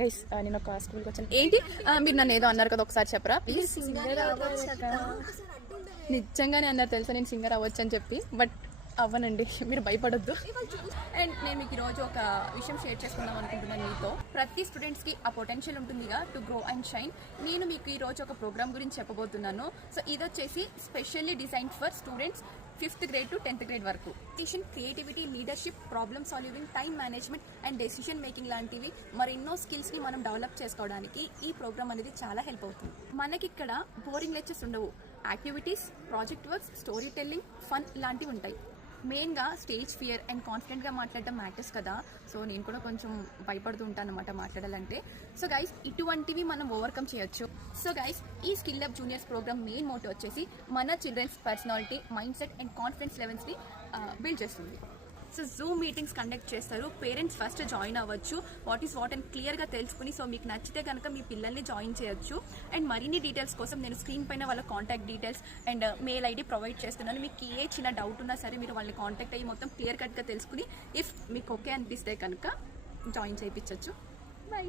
Guys నేను ఒక స్కూల్కి వచ్చాను. ఏంటి మీరు నన్ను ఏదో అన్నారు కదా, ఒకసారి చెప్పరా ప్లీజ్. నిజంగానే అన్నారు తెలుసా నేను సింగర్ అవ్వచ్చు అని చెప్పి, బట్ అవ్వనండి, మీరు భయపడొద్దు. అండ్ నేను మీకు ఈరోజు ఒక విషయం షేర్ చేసుకుందాం అనుకుంటున్నాను మీతో. ప్రతి స్టూడెంట్స్కి ఆ పొటెన్షియల్ ఉంటుందిగా టు గ్రో అండ్ షైన్. నేను మీకు ఈరోజు ఒక ప్రోగ్రామ్ గురించి చెప్పబోతున్నాను. సో ఇది వచ్చేసి specially design for students 5th grade to 10th grade వరకు. Creativity, leadership, problem solving, time management and decision making లాంటివి మరెన్నో స్కిల్స్ని మనం డెవలప్ చేసుకోవడానికి ఈ ప్రోగ్రామ్ అనేది చాలా హెల్ప్ అవుతుంది. మనకి ఇక్కడ బోరింగ్ లెక్చర్స్ ఉండవు. Activities, project works, story telling, fun లాంటివి ఉంటాయి. మెయిన్గా స్టేజ్ ఫియర్ అండ్ కాన్ఫిడెంట్గా మాట్లాడడం మ్యాటర్స్ కదా. సో నేను కూడా కొంచెం భయపడుతూ ఉంటాను అన్నమాట మాట్లాడాలంటే. సో గైస్ ఇటువంటివి మనం ఓవర్కమ్ చేయొచ్చు. సో గైస్ ఈ skill up juniors program main motto వచ్చేసి మన children's personality, mindset and confidence లెవెల్స్ని బిల్డ్ చేస్తుంది. సో జూమ్ మీటింగ్స్ కండక్ట్ చేస్తారు. పేరెంట్స్ ఫస్ట్ జాయిన్ అవ్వచ్చు, వాట్ ఈస్ వాట్ అని క్లియర్గా తెలుసుకుని, సో మీకు నచ్చితే కనుక మీ పిల్లల్ని జాయిన్ చేయొచ్చు. అండ్ మరిన్ని డీటెయిల్స్ కోసం నేను స్క్రీన్ పైన వాళ్ళ contact details and mail ID provide చేస్తున్నాను. మీకు ఏ చిన్న డౌట్ ఉన్నా సరే మీరు వాళ్ళని కాంటాక్ట్ అయ్యి మొత్తం క్లియర్ కట్గా తెలుసుకుని ఇఫ్ మీకు ఓకే అనిపిస్తే కనుక జాయిన్ చేయించవచ్చు. బై.